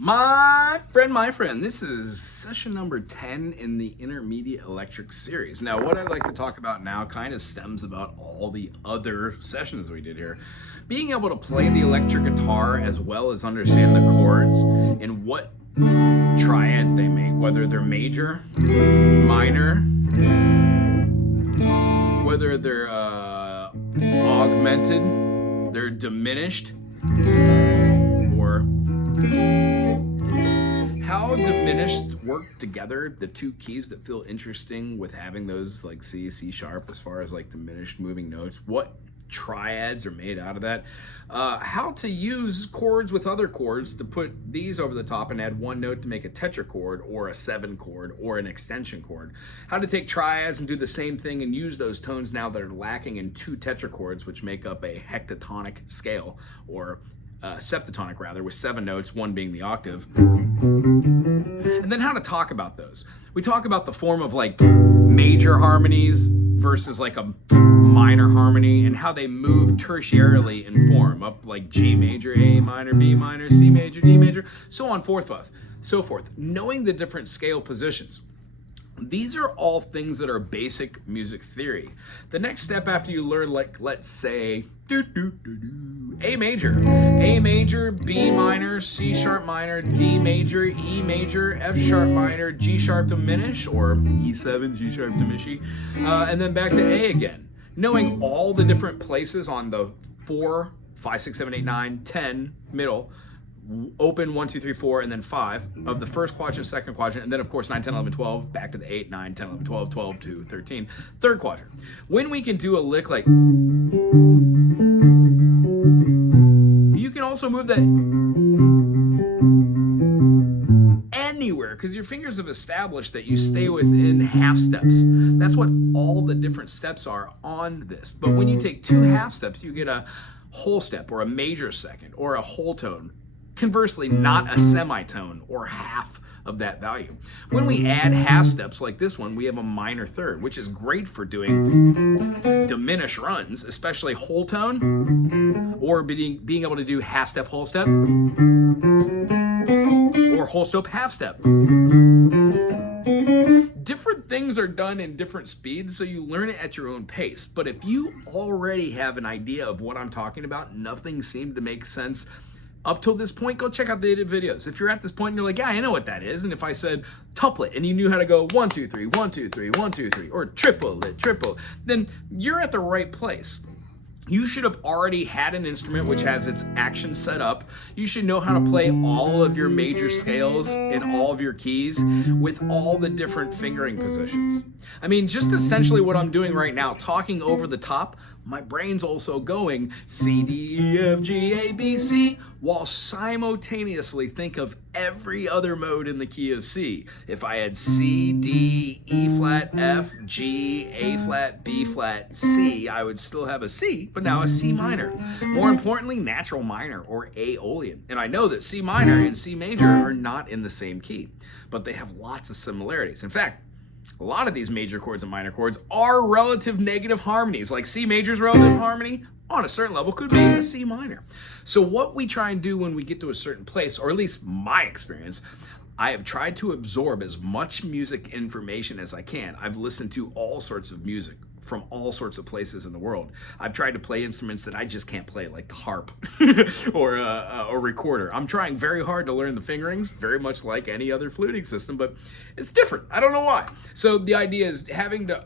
My friend, this is session number 10 in the intermediate electric series. Now, what I'd like to talk about now kind of stems about all the other sessions we did here. Being able to play the electric guitar as well as understand the chords and what triads they make, whether they're major, minor, whether they're augmented, they're diminished, or how diminished work together, the two keys that feel interesting with having those like C, C sharp as far as like diminished moving notes, what triads are made out of that, how to use chords with other chords to put these over the top and add one note to make a tetrachord or a 7 chord or an extension chord, how to take triads and do the same thing and use those tones now that are lacking in 2 tetrachords, which make up a hectatonic scale, or septatonic rather, with 7 notes, one being the octave. And then how to talk about those. We talk about the form of like major harmonies versus like a minor harmony and how they move tertiarily in form, up like G major, A minor, B minor, C major, D major, so on, so forth. Knowing the different scale positions. These are all things that are basic music theory. The next step after you learn, like, let's say, A major, B minor, C sharp minor, D major, E major, F sharp minor, G sharp diminish, or E7, G sharp diminishy, and then back to A again. Knowing all the different places on the 4, 5, 6, 7, 8, 9, 10 middle, open 1, 2, 3, 4, and then 5 of the first quadrant, second quadrant, and then of course 9, 10, 11, 12, back to the 8, 9, 10, 11, 12, 12 to 13, third quadrant. When we can do a lick like, you can also move that anywhere because your fingers have established that you stay within half steps. That's what all the different steps are on this. But when you take 2 half steps, you get a whole step or a major second or a whole tone. Conversely, not a semitone or half of that value. When we add half steps like this one, we have a minor third, which is great for doing diminished runs, especially whole tone, or being able to do half step, whole step, or whole step, half step. Different things are done in different speeds, so you learn it at your own pace. But if you already have an idea of what I'm talking about, nothing seemed to make sense up till this point, go check out the videos. If you're at this point and you're like, yeah, I know what that is, and if I said tuplet and you knew how to go 1, 2, 3, 1, 2, 3, 1, 2, 3, or triple, then you're at the right place. You should have already had an instrument which has its action set up. You should know how to play all of your major scales in all of your keys with all the different fingering positions. I mean, just essentially what I'm doing right now, talking over the top, my brain's also going C, D, E, F, G, A, B, C, while simultaneously think of every other mode in the key of C. If I had C, D, E flat, F, G, A flat, B flat, C, I would still have a C, but now a C minor. More importantly, natural minor or Aeolian. And I know that C minor and C major are not in the same key, but they have lots of similarities. In fact, a lot of these major chords and minor chords are relative negative harmonies, like C major's relative harmony on a certain level could be a C minor. So what we try and do when we get to a certain place, or at least my experience, I have tried to absorb as much music information as I can. I've listened to all sorts of music from all sorts of places in the world. I've tried to play instruments that I just can't play, like the harp or a recorder. I'm trying very hard to learn the fingerings, very much like any other fluting system, but it's different. I don't know why. So the idea is having to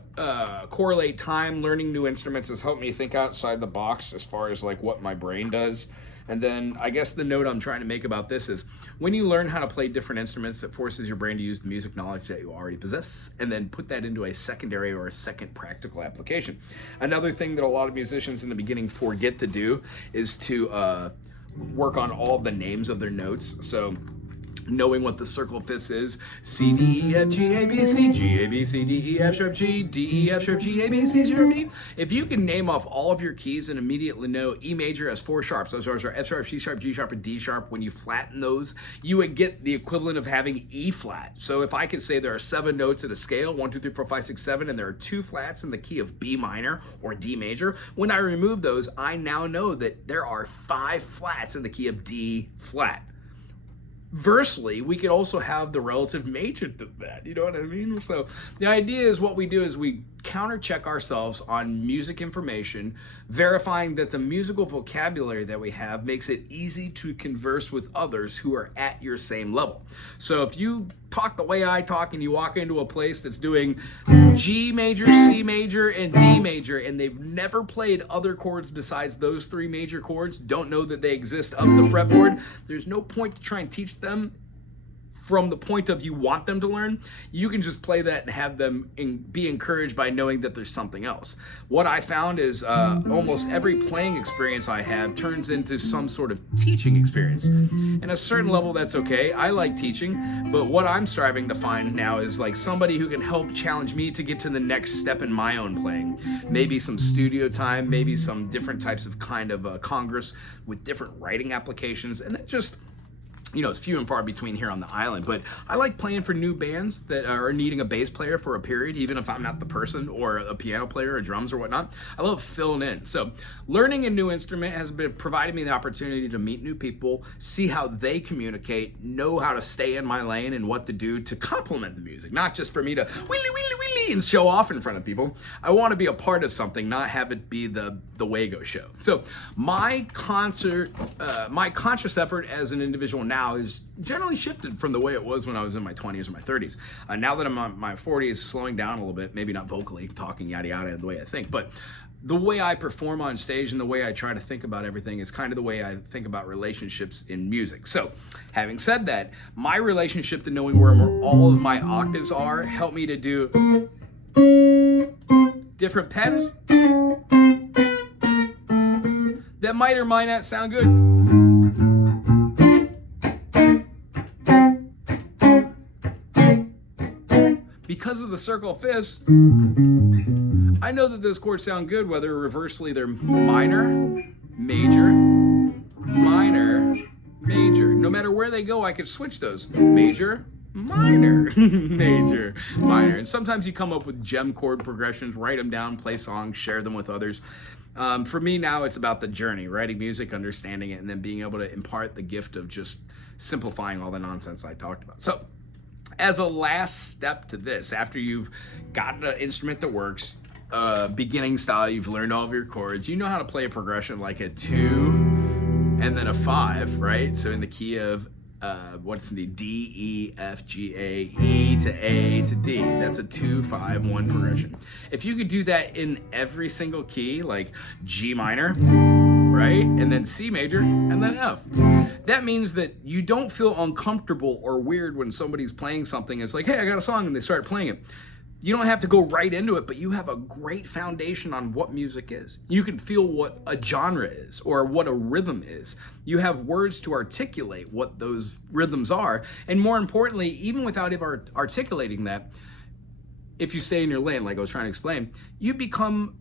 correlate time, learning new instruments has helped me think outside the box as far as like what my brain does. And then I guess the note I'm trying to make about this is when you learn how to play different instruments, it forces your brain to use the music knowledge that you already possess and then put that into a secondary or a second practical application. Another thing that a lot of musicians in the beginning forget to do is to work on all the names of their notes. So knowing what the circle of fifths is, C, D, E, F, G, A, B, C, G, A, B, C, D, E, F sharp, G, D, E, F sharp, G, A, B, C, sharp, D. If you can name off all of your keys and immediately know E major has 4 sharps, those are F sharp, C sharp, G sharp, and D sharp, when you flatten those, you would get the equivalent of having E flat. So if I could say there are 7 notes in a scale, 1, 2, 3, 4, 5, 6, 7, and there are 2 flats in the key of B minor or D major, when I remove those, I now know that there are 5 flats in the key of D flat. Conversely, we could also have the relative major to that. You know what I mean? So the idea is what we do is we counter check ourselves on music information, verifying that the musical vocabulary that we have makes it easy to converse with others who are at your same level. So if you talk the way I talk and you walk into a place that's doing G major, C major, and D major, and they've never played other chords besides those three major chords, don't know that they exist up the fretboard, there's no point to try and teach them from the point of you want them to learn. You can just play that and have them be encouraged by knowing that there's something else. What I found is almost every playing experience I have turns into some sort of teaching experience. And a certain level, that's okay. I like teaching, but what I'm striving to find now is like somebody who can help challenge me to get to the next step in my own playing. Maybe some studio time, maybe some different types of kind of congress with different writing applications, and that just, you know, it's few and far between here on the island, but I like playing for new bands that are needing a bass player for a period, even if I'm not the person, or a piano player or drums or whatnot. I love filling in. So learning a new instrument has provided me the opportunity to meet new people, see how they communicate, know how to stay in my lane and what to do to complement the music, not just for me to wheelie and show off in front of people. I want to be a part of something, not have it be the Wago show. So my conscious effort as an individual now is generally shifted from the way it was when I was in my 20s or my 30s. Now that I'm in my 40s, slowing down a little bit, maybe not vocally, talking yada yada the way I think, but the way I perform on stage and the way I try to think about everything is kind of the way I think about relationships in music. So having said that, my relationship to knowing where all of my octaves are helped me to do different patterns that might or might not sound good. Because of the circle of fifths, I know that those chords sound good, whether reversely they're minor, major, minor, major. No matter where they go, I could switch those. Major, minor, major, minor. And sometimes you come up with gem chord progressions, write them down, play songs, share them with others. For me now, it's about the journey, writing music, understanding it, and then being able to impart the gift of just simplifying all the nonsense I talked about. So as a last step to this, after you've gotten an instrument that works, beginning style, you've learned all of your chords, you know how to play a progression like a 2 and then a 5, right? So in the key of what's the D, E, F, G, A, E to A to D. That's a 2, 5, 1 progression. If you could do that in every single key, like G minor, right? And then C major, and then F. That means that you don't feel uncomfortable or weird when somebody's playing something. It's like, hey, I got a song, and they start playing it. You don't have to go right into it, but you have a great foundation on what music is. You can feel what a genre is or what a rhythm is. You have words to articulate what those rhythms are. And more importantly, even without ever articulating that, if you stay in your lane, like I was trying to explain, you become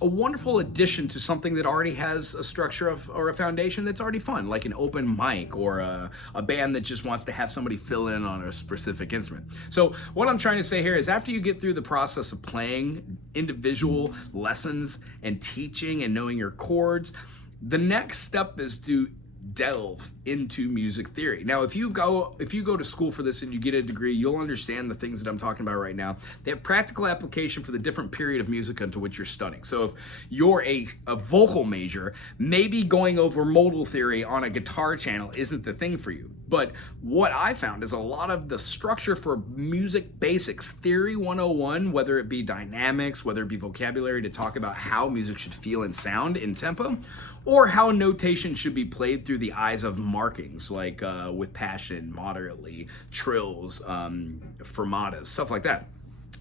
a wonderful addition to something that already has a structure or a foundation that's already fun, like an open mic or a band that just wants to have somebody fill in on a specific instrument. So what I'm trying to say here is after you get through the process of playing individual lessons and teaching and knowing your chords, the next step is to delve into music theory. Now, if you go to school for this and you get a degree, you'll understand the things that I'm talking about right now. They have practical application for the different period of music into which you're studying. So if you're a vocal major, maybe going over modal theory on a guitar channel isn't the thing for you. But what I found is a lot of the structure for music basics, Theory 101, whether it be dynamics, whether it be vocabulary to talk about how music should feel and sound in tempo, or how notation should be played through the eyes of markings, like with passion, moderately, trills, fermatas, stuff like that.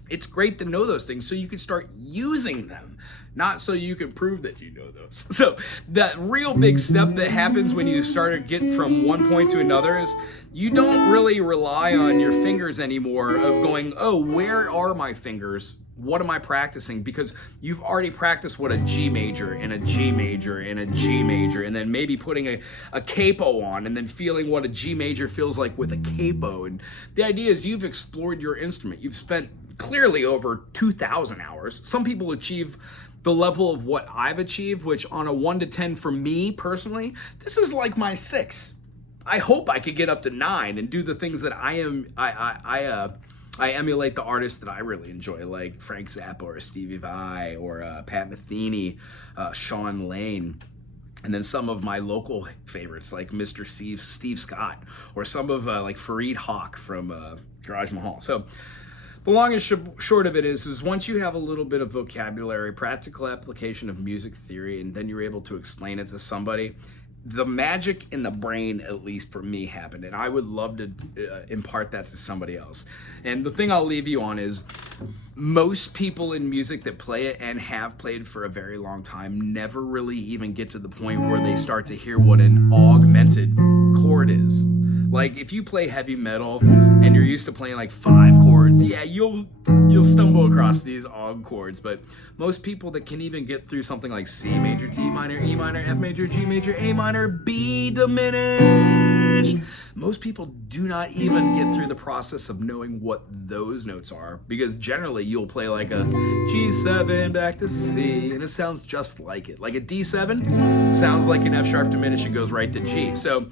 It's great to know those things so you can start using them, not so you can prove that you know those. So that real big step that happens when you start to get from one point to another is you don't really rely on your fingers anymore of going, oh, where are my fingers? What am I practicing? Because you've already practiced what a G major and a G major and a G major, and then maybe putting a capo on and then feeling what a G major feels like with a capo. And the idea is you've explored your instrument. You've spent clearly over 2,000 hours. Some people achieve the level of what I've achieved, which on a 1 to 10 for me personally, this is like my 6. I hope I could get up to 9 and do the things that I emulate the artists that I really enjoy, like Frank Zappa or Stevie Vai or Pat Metheny, Sean Lane. And then some of my local favorites like Mr. Steve Scott, or some of like Fareed Hawk from Garage Mahal. So the long and short of it is once you have a little bit of vocabulary, practical application of music theory, and then you're able to explain it to somebody, the magic in the brain, at least for me, happened. And I would love to impart that to somebody else. And the thing I'll leave you on is most people in music that play it and have played for a very long time never really even get to the point where they start to hear what an augmented chord is. Like if you play heavy metal and you're used to playing like 5 chords, yeah, you'll stumble across these aug chords. But most people that can even get through something like C major, D minor, E minor, F major, G major, A minor, B diminished, most people do not even get through the process of knowing what those notes are, because generally you'll play like a G7 back to C and it sounds just like it. Like a D7 sounds like an F sharp diminished and goes right to G. So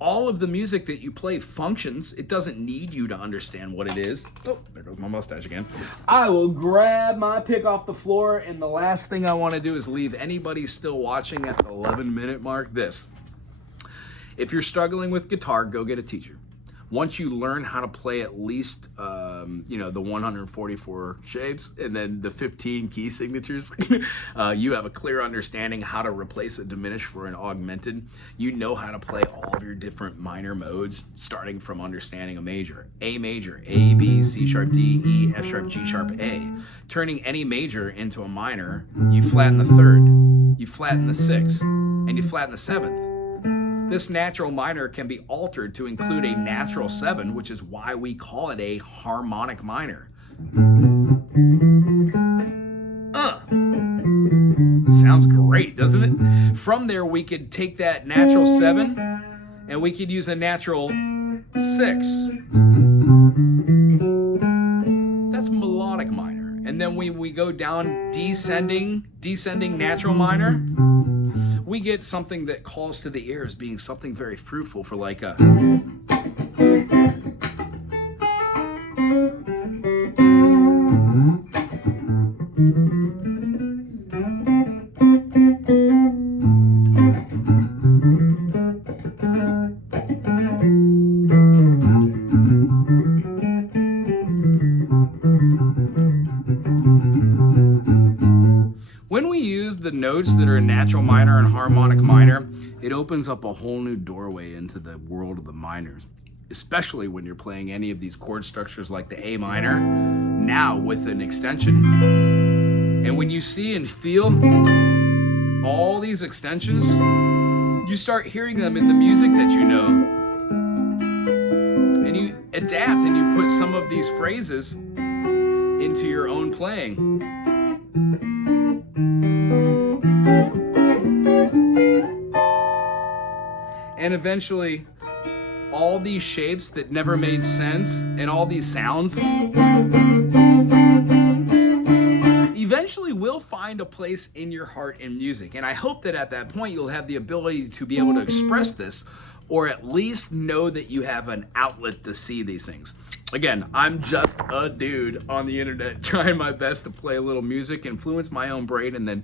all of the music that you play functions. It doesn't need you to understand what it is. Oh, there goes my mustache again. I will grab my pick off the floor, and the last thing I want to do is leave anybody still watching at the 11-minute mark this. If you're struggling with guitar, go get a teacher. Once you learn how to play at least, the 144 shapes and then the 15 key signatures, you have a clear understanding how to replace a diminished for an augmented. You know how to play all of your different minor modes, starting from understanding a major, A, B, C sharp, D, E, F sharp, G sharp, A. Turning any major into a minor, you flatten the 3rd, you flatten the 6th, and you flatten the 7th. This natural minor can be altered to include a natural 7, which is why we call it a harmonic minor. Sounds great, doesn't it? From there, we could take that natural 7 and we could use a natural 6. That's melodic minor. And then we go down descending natural minor. We get something that calls to the ear as being something very fruitful for like a... When we use the notes that are natural minor and harmonic minor, it opens up a whole new doorway into the world of the minors, especially when you're playing any of these chord structures like the A minor, now with an extension. And when you see and feel all these extensions, you start hearing them in the music that you know. And you adapt and you put some of these phrases into your own playing. And eventually, all these shapes that never made sense and all these sounds eventually will find a place in your heart in music. And I hope that at that point you'll have the ability to be able to express this, or at least know that you have an outlet to see these things. Again, I'm just a dude on the internet trying my best to play a little music, influence my own brain, and then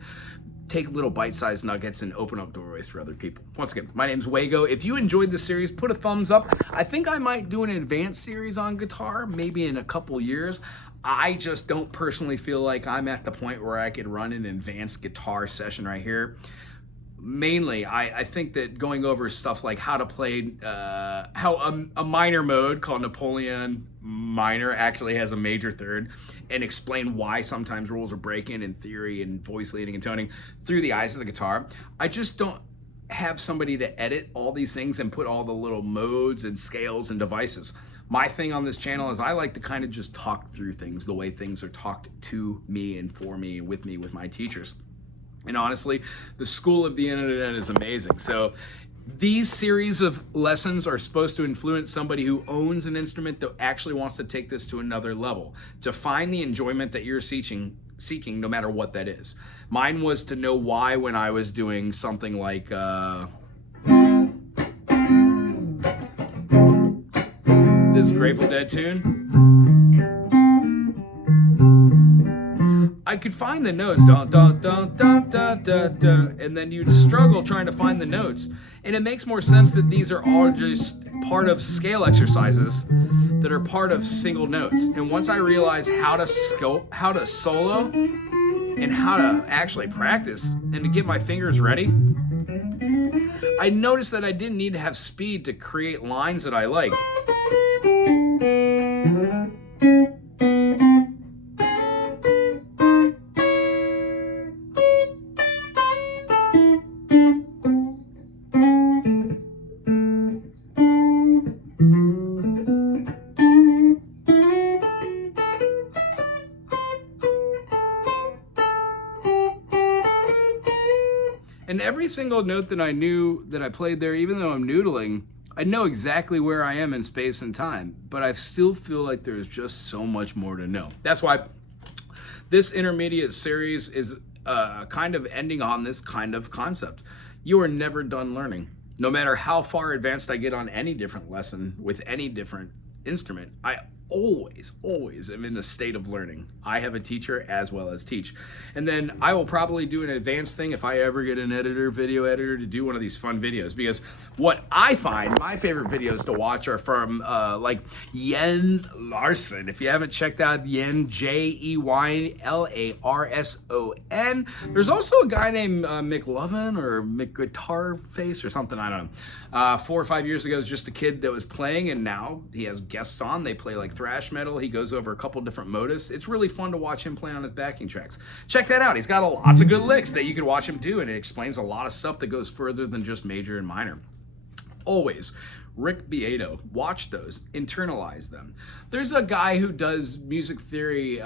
take little bite-sized nuggets and open up doorways for other people. Once again, my name's Wago. If you enjoyed this series, put a thumbs up. I think I might do an advanced series on guitar, maybe in a couple years. I just don't personally feel like I'm at the point where I could run an advanced guitar session right here. Mainly, I think that going over stuff like how to play, how a minor mode called Napoleon minor actually has a major 3rd, and explain why sometimes rules are breaking in theory and voice leading and toning through the eyes of the guitar. I just don't have somebody to edit all these things and put all the little modes and scales and devices. My thing on this channel is I like to kind of just talk through things the way things are talked to me and for me and with my teachers. And honestly, the school of the internet is amazing. So these series of lessons are supposed to influence somebody who owns an instrument that actually wants to take this to another level, to find the enjoyment that you're seeking no matter what that is. Mine was to know why when I was doing something like this Grateful Dead tune, I could find the notes, dun, dun, dun, dun, dun, dun, dun, and then you'd struggle trying to find the notes. And it makes more sense that these are all just part of scale exercises that are part of single notes. And once I realized how to solo, and how to actually practice and to get my fingers ready, I noticed that I didn't need to have speed to create lines that I like. And every single note that I knew that I played there, even though I'm noodling, I know exactly where I am in space and time, but I still feel like there's just so much more to know. That's why this intermediate series is kind of ending on this kind of concept. You are never done learning. No matter how far advanced I get on any different lesson with any different instrument, I always am in a state of learning. I have a teacher as well as teach. And then I will probably do an advanced thing if I ever get an editor, video editor, to do one of these fun videos, because what I find my favorite videos to watch are from like Jens Larson. If you haven't checked out Jens, Jeylarson. There's also a guy named McLovin or McGuitarface or something, I don't know. 4 or 5 years ago, it was just a kid that was playing, and now he has guests on. They play like thrash metal. He goes over a couple different motifs. It's really fun to watch him play on his backing tracks. Check that out. He's got lots of good licks that you could watch him do, and it explains a lot of stuff that goes further than just major and minor. Always. Rick Beato. Watch those. Internalize them. There's a guy who does music theory.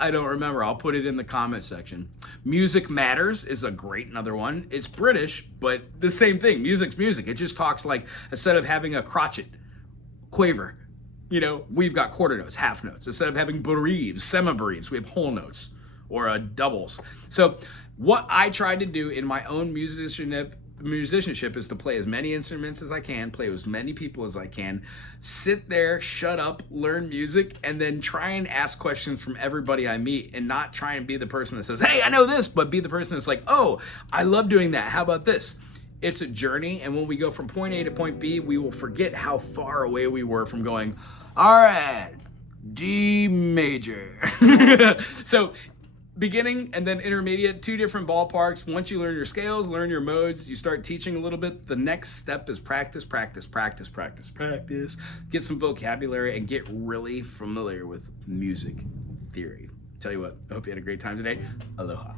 I don't remember. I'll put it in the comment section. Music Matters is a great another one. It's British, but the same thing. Music's music. It just talks like, instead of having a crotchet, quaver, you know, we've got quarter notes, half notes. Instead of having bereaves, semi-bereaves, we have whole notes or doubles. So what I tried to do in my own musicianship is to play as many instruments as I can, play with as many people as I can, sit there, shut up, learn music, and then try and ask questions from everybody I meet, and not try and be the person that says, hey, I know this, but be the person that's like, oh, I love doing that. How about this? It's a journey, and when we go from point A to point B, we will forget how far away we were from going, all right, D major. So beginning and then intermediate, 2 different ballparks. Once you learn your scales, learn your modes, you start teaching a little bit. The next step is practice, practice, practice, practice, practice. Get some vocabulary and get really familiar with music theory. Tell you what, I hope you had a great time today. Aloha.